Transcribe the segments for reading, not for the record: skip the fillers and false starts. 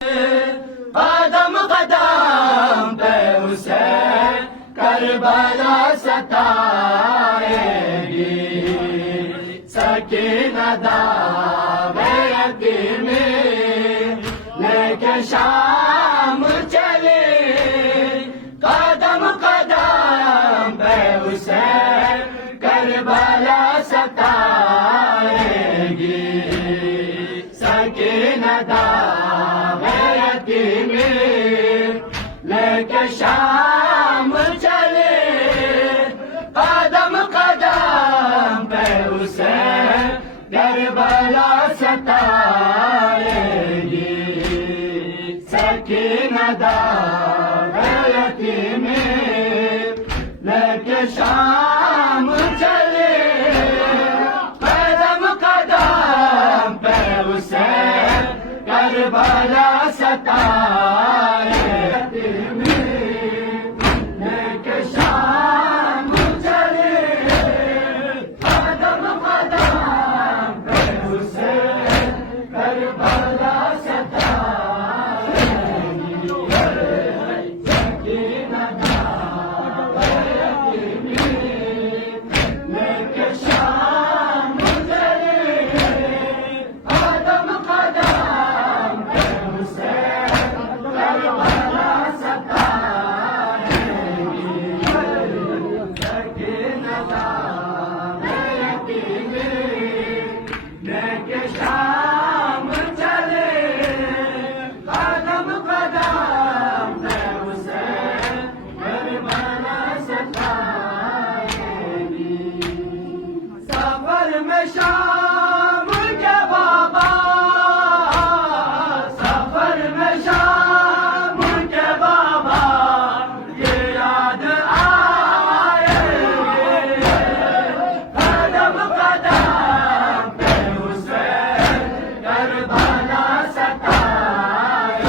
कदम कदम पे उसे करबला सताएगी, सकीना दावे यतीमी लेके शाम चले। कदम कदम पे उसे करबला सताएगी, सकीना दावे यतीमी लेके शाम चले। कदम कदम पे उसे करबला सताएगी, सकीना दावे यतीमी लेके शाम चले। कदम कदम पे उसे करबला सताएगी, लेके शाम चले। कदम कदम पे उसे करबला सताएगी, सकीना दावे यतीमी लेके शाम चले। कदम कदम पे उसे करबला सताएगी, सकीना दावे यतीमी लेके शाम चले। कदम कदम पे उसे करबला सताएगी। सफर में शाम के बाबा, सफर में शाम के बाबा ये याद आएगी। कदम कदम पे उसे करबला सताएगी,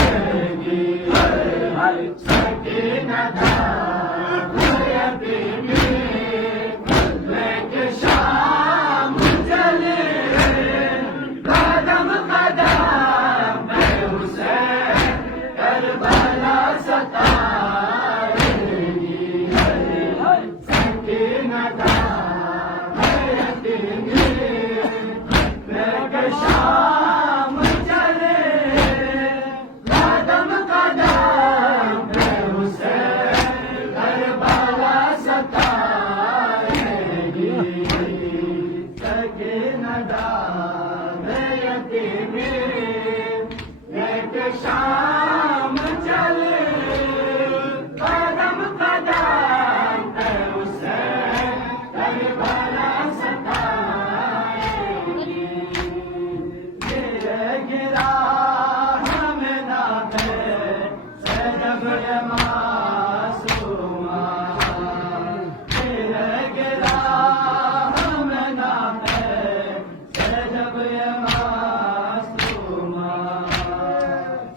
सकीना दावे यतीमी लेके शाम चले। कदम कदम पे उसे करबला सताएगी, सकीना दावे यतीमी लेके शाम चले। कदम कदम पे उसे करबला सताएगी, सकीना दावे यतीमी लेके शाम चले। कदम कदम पे उसे करबला सताएगी। गिरे गिरा हमें ना है से जब ये मासूमा, गिरे गिरा हमें ना है से जब ये मासूमा।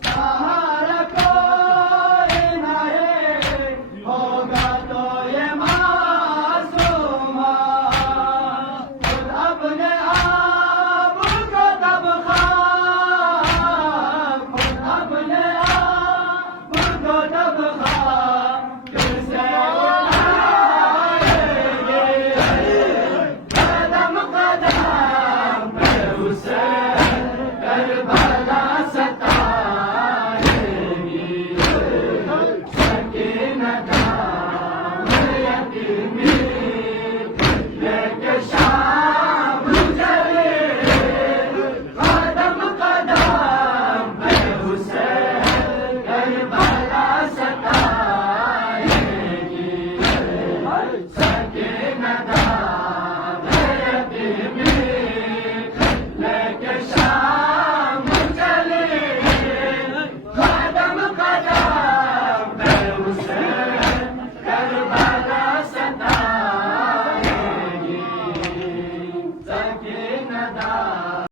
सहारा कोई ना ये होगा तो ये मासूमा। खुद अपने आप को तब ख्वाब, खुद अपने आप को तब ख्वाब फिर से उठाएगी। कदम कदम पे उसे करबला सताएगी, सकीना दावे यतीमी लेके शाम चले। कदम कदम पे उसे करबला सताएगी, सकीना दावे